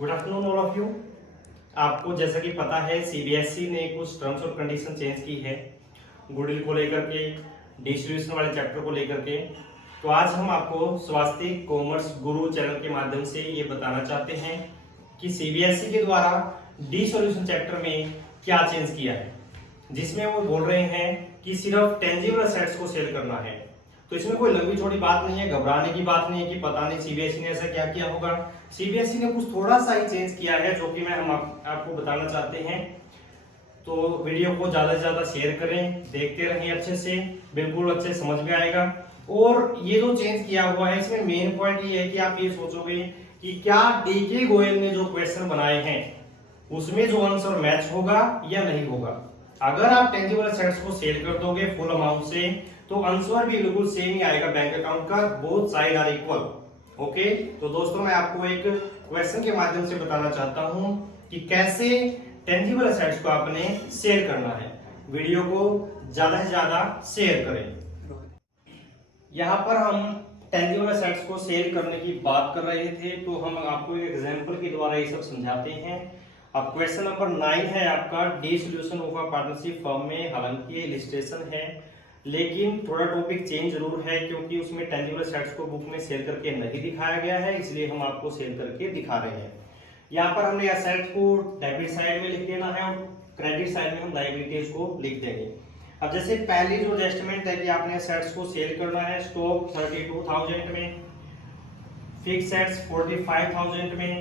Good afternoon all of you. आपको जैसा कि पता है सीबीएसई ने कुछ टर्म्स और कंडीशन चेंज की है गुडविल को लेकर के, डिस्ट्रीब्यूशन वाले चैप्टर को लेकर के। तो आज हम आपको स्वास्थ्य कॉमर्स गुरु चैनल के माध्यम से ये बताना चाहते हैं कि सीबीएसई के द्वारा डी सॉल्यूशन चैप्टर में क्या चेंज किया है, जिसमें वो बोल रहे हैं कि सिर्फ टेंजिबल एसेट्स को सेल करना है। तो इसमें कोई लंबी छोटी बात नहीं है, घबराने की बात नहीं है कि पता नहीं सीबीएसई ने ऐसा क्या किया होगा। सीबीएसई ने कुछ थोड़ा सा ही चेंज किया है जो कि हम आपको बताना चाहते हैं। तो वीडियो को ज्यादा से ज्यादा शेयर करें, देखते रहें अच्छे से, बिल्कुल अच्छे समझ में आएगा। और ये जो चेंज किया हुआ है इसमें मेन पॉइंट ये है कि आप ये सोचोगे कि क्या डीके गोयल ने जो क्वेश्चन बनाए हैं उसमें जो आंसर मैच होगा या नहीं होगा। अगर आप टेंजिबल एसेट्स को सेल कर दोगे फुल अमाउंट से तो आंसर भी बिल्कुल सेम ही आएगा बैंक अकाउंट का, both side are equal. Okay, तो दोस्तों मैं आपको एक क्वेश्चन के माध्यम से बताना चाहता हूं कि कैसे टेंजिबल एसेट्स को आपने शेयर करना है। वीडियो को ज्यादा से ज्यादा शेयर करें। यहाँ पर हम टेंजिबल एसेट्स को सेल करने की बात कर रहे थे, तो हम आपको एक एग्जांपल के द्वारा ये सब समझाते हैं। अब क्वेश्चन नंबर 9 है आपका, D solution of a partnership firm में। हालांकि इलस्ट्रेशन है लेकिन थोड़ा टॉपिक चेंज जरूर है क्योंकि उसमें टेंजिबल एसेट्स को बुक में सेल करके नहीं दिखाया गया है, इसलिए हम आपको सेल करके दिखा रहे हैं। यहाँ पर हमने एसेट को डेबिट साइड में लिख देना है और क्रेडिट साइड में हम लायबिलिटीज को लिख देंगे। अब जैसे पहली जो एडजस्टमेंट है कि आपने एसेट्स को सेल करना है, स्टॉक 32,000 में, फिक्स एसेट्स 45,000 में,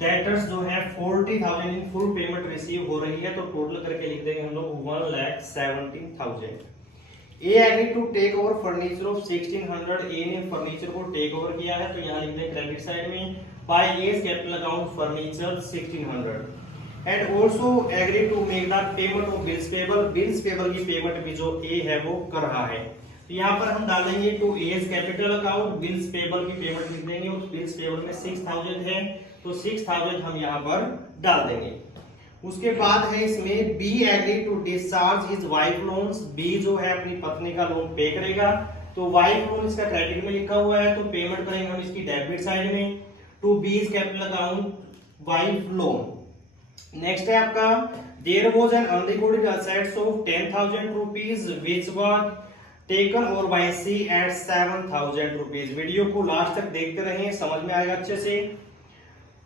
डेटर्स जो है 40,000 इन फुल पेमेंट रिसीव हो रही है, तो टोटल करके लिख देंगे हम लोग 1,17,000। A agreed to take over furniture of 1600, A ने फर्नीचर को टेक ओवर किया है, तो यहाँ लिख दें क्रेडिट साइड में by as capital account furniture 1600 and also agreed to make the payment of bills payable. Bills payable की पेमेंट भी जो ए है वो कर रहा है, तो यहाँ पर हम डालेंगे to as capital account bills payable की पेमेंट लिख देंगे और बिल्स पेबल में 6000 है तो 6000 हम यहाँ पर डाल देंगे। उसके बाद है इसमें B agree to discharge his wife loans. B जो है अपनी पत्नी का लोन पे करेगा, तो वाइफ लोन इसका क्रेडिट में लिखा हुआ है तो पेमेंट करेंगे हम इसकी डेबिट साइड में to B's capital account wife loan. Next है आपका there was an unrecorded assets of 10,000 rupees which was taken over by C at 7,000 rupees. Video को लास्ट तक देखते रहें, समझ में आएगा अच्छे से।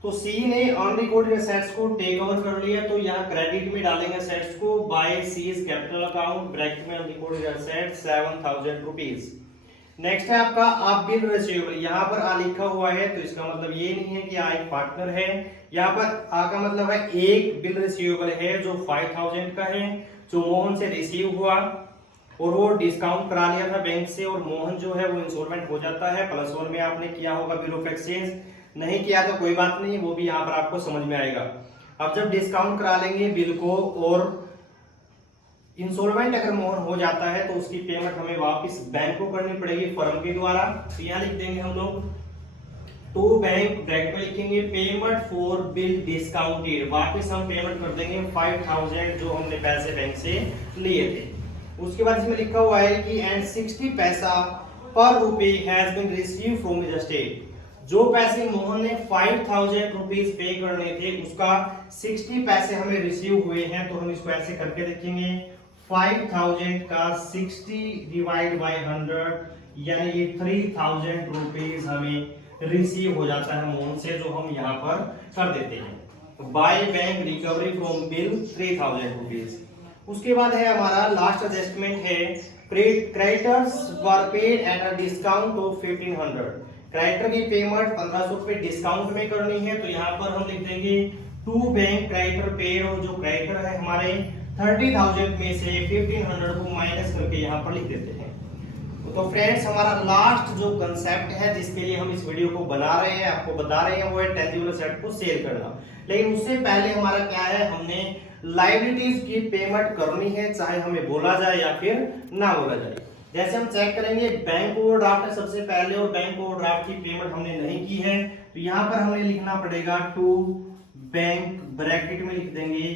तो सी ने अनरिकॉर्डेड एसेट्स को टेक ओवर कर लिया, तो यहाँ क्रेडिट में डालेंगे एसेट्स को by C's capital account, bracket में अनरिकॉर्डेड एसेट्स 7,000 रुपीस। नेक्स्ट है आपका आप बिल रिसीवेबल। यहाँ पर आ लिखा हुआ है तो इसका मतलब ये नहीं है कि आ एक पार्टनर है, यहाँ पर आ का मतलब है एक बिल रिसीवेबल है जो 5,000 का है, जो मोहन से रिसीव हुआ और वो डिस्काउंट करा लिया था बैंक से, और मोहन जो है वो इंसॉल्वेंट हो जाता है। +1 में आपने किया होगा बिल ऑफ एक्सचेंज, नहीं किया तो कोई बात नहीं, वो भी यहाँ पर आपको समझ में आएगा। अब जब डिस्काउंट करा लेंगे बिल को और इंसॉल्वेंट अगर मोहन हो जाता है तो उसकी पेमेंट हमें वापस बैंक को करनी पड़ेगी फर्म के द्वारा, तो यहाँ लिख देंगे हम लोग टू बैंक, ब्रैकेट में लिखेंगे पेमेंट फॉर बिल डिस्काउंटेड, वापस हम पेमेंट कर देंगे 5,000 जो हमने पैसे बैंक से लिए थे। उसके बाद इसमें लिखा हुआ है कि एंड 60 पैसा पर रुपए has been receive from the state. जो पैसे मोहन ने 5,000 रुपीज पे करने थे उसका 60 पैसे हमें रिसीव हुए हैं, तो हम इसको ऐसे करके देखेंगे 5,000 का 60 डिवाइड बाय 100 यानी ये 3,000 रुपीज हमें रिसीव हो जाता है मोहन से, जो हम यहाँ पर कर देते हैं by bank recovery from bill 3,000 rupees. उसके बाद है हमारा लास्ट एडजस्टमेंट है creditors were paid at a discount of 1,500। Creditor की पेमेंट 1500 पे डिस्काउंट में करनी है, तो यहाँ पर हम लिख देंगे टू बैंक क्रेडिटर पेड, और जो क्रेडिटर है हमारे 30,000 में से 1,500 को माइनस करके यहाँ पर लिख देते हैं। तो फ्रेंड्स हमारा लास्ट जो कंसेप्ट है जिसके लिए हम इस वीडियो को बना रहे हैं, आपको बता रहे हैं, वो है टेंजिबल एसेट को सेल करना। लेकिन उससे पहले हमारा क्या है, हमने लायबिलिटीज की पेमेंट करनी है, चाहे हमें बोला जाए या फिर ना बोला जाए। जैसे हम चेक करेंगे बैंक ओवरड्राफ्ट है सबसे पहले, और बैंक ओवरड्राफ्ट की पेमेंट हमने नहीं की है, तो यहाँ पर हमें लिखना पड़ेगा टू बैंक, ब्रैकेट में लिख देंगे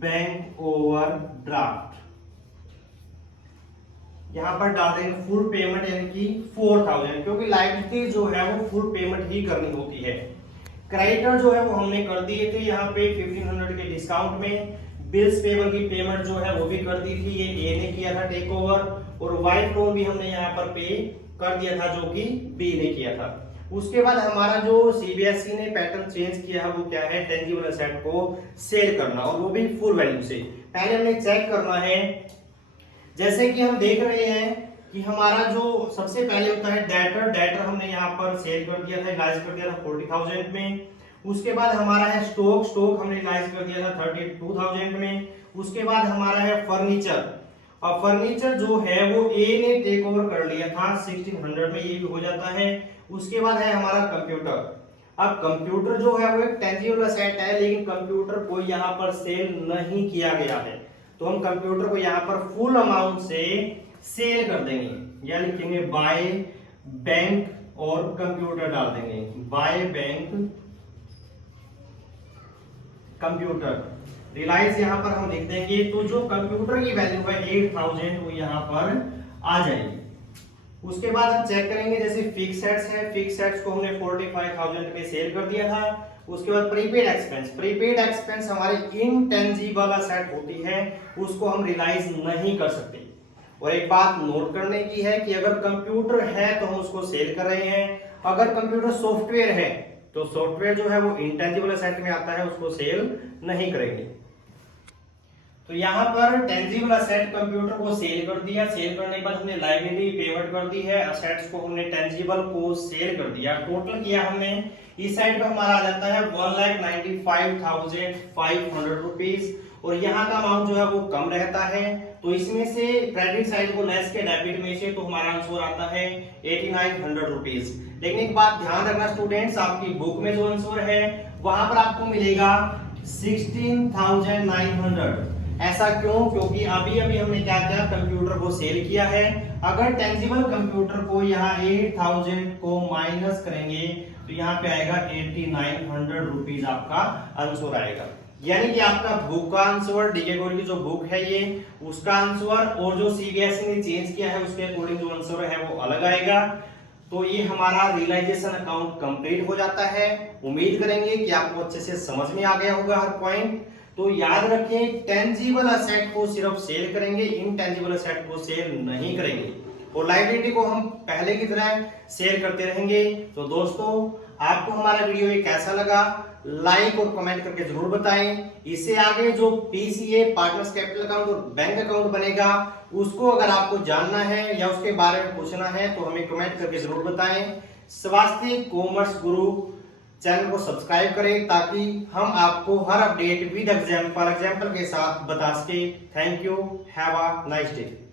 बैंक ओवरड्राफ्ट, यहाँ पर डाल देंगे फुल पेमेंट यानी कि 4,000, क्योंकि लायबिलिटी जो है वो फुल पेमेंट ही करनी होती है। क्रेडिटर जो है वो हमने कर दिए थे यहाँ पे 1500 के डिस्काउंट में। बिल्स पेबल की पेमेंट जो है वो भी कर दी थी, ये ए ने किया था टेक ओवर, और वाइट लोन भी हमने यहाँ पर पे कर दिया था जो कि बी ने किया था। उसके बाद हमारा जो सीबीएसई ने पैटर्न चेंज किया है वो क्या है, टेंजिबल एसेट को सेल करना, और वो भी फुल वैल्यू से। पहले हमें चेक करना है, जैसे कि हम देख रहे हैं कि हमारा जो सबसे पहले होता है डेटर हमने यहाँ पर सेल कर दिया था, रिलाइज कर दिया था 40,000 में। उसके बाद हमारा है स्टॉक हमने रिलाइज कर दिया था 32,000 में। उसके बाद हमारा है फर्नीचर, और फर्नीचर जो है वो ए ने टेक ओवर कर लिया था 1600 में, ये भी हो जाता है। उसके बाद है हमारा कंप्यूटर। अब कंप्यूटर जो है वो एक टेंजिबल एसेट है, लेकिन कंप्यूटर को यहाँ पर सेल नहीं किया गया है, तो हम कंप्यूटर को यहाँ पर फुल अमाउंट से सेल कर देंगे, या लिखेंगे बाय बैंक और कंप्यूटर डाल देंगे, बाय बैंक कंप्यूटर। रिलायंस यहाँ पर हम लिख देंगे, तो जो कंप्यूटर की वैल्यू है 8000 वो यहाँ पर आ जाएगी। उसके बाद हम चेक करेंगे, जैसे फिक्स एड्स है, फिक्स एड्स को हमने 45,000 में सेल कर दिया था। उसके बाद प्रीपेड एक्सपेंस हमारी इनटेंजिबल एसेट होती है, उसको हम रिलाइज नहीं कर सकते। और एक बात नोट करने की है कि अगर कंप्यूटर है तो हम उसको सेल कर रहे हैं, अगर कंप्यूटर सॉफ्टवेयर है तो सॉफ्टवेयर जो है वो इंटेंजिबल एसेट में आता है, उसको सेल नहीं करेंगे। तो यहाँ पर टेंजिबल एसेट कंप्यूटर को सेल कर दिया, सेल करने के बाद हमने लायबिलिटी पेमेंट कर दी है, एसेट्स को हमने टेंजिबल को सेल कर दिया, टोटल किया हमने। इस साइड पे हमारा आ जाता है 1,95,500 रुपीज, और यहाँ का अमाउंट जो है वो कम रहता है, तो इसमें से क्रेडिट साइड को लेस के डेबिट में से, तो हमारा आंसर आता है 8900 रुपीज। लेकिन एक बात ध्यान रखना स्टूडेंट्स, आपकी बुक में जो आंसर है वहां पर आपको मिलेगा 16,900। ऐसा क्यों? क्योंकि अभी हमने क्या किया, कंप्यूटर को सेल किया है। अगर टेंजिबल कंप्यूटर को यहाँ 8000 को माइनस करेंगे तो यहाँ पे आएगा 8900 रुपीज, आपका आंसर आएगा। यानी कि आपका बुक का आंसर, डीके गोल्ड की जो बुक है ये, उसका आंसर, और जो सीबीएसई ने चेंज किया है उसके अकॉर्डिंग जो आंसर है वो अलग आएगा। तो ये हमारा रियलाइजेशन अकाउंट कंप्लीट हो जाता है। उम्मीद करेंगे कि आपको अच्छे से समझ में आ गया होगा हर पॉइंट। तो याद रखें, टेंजिबल एसेट को सिर्फ सेल करेंगे, इनटेंजिबल एसेट को सेल नहीं करेंगे, और लायबिलिटी को हम पहले की तरह सेल करते रहेंगे। तो दोस्तों, आपको हमारा वीडियो ये कैसा लगा, लाइक और कमेंट करके जरूर बताएं। इससे आगे जो पीसीए पार्टनर्स कैपिटल अकाउंट और बैंक अकाउंट बनेगा, उसको अगर आपको जानना है या उसके बारे में पूछना है तो हमें कमेंट करके जरूर बताएं। स्वास्थ्य कॉमर्स गुरु चैनल को सब्सक्राइब करें, ताकि हम आपको हर अपडेट विद एग्जाम्पल के साथ बता सके। Thank you, have a nice day.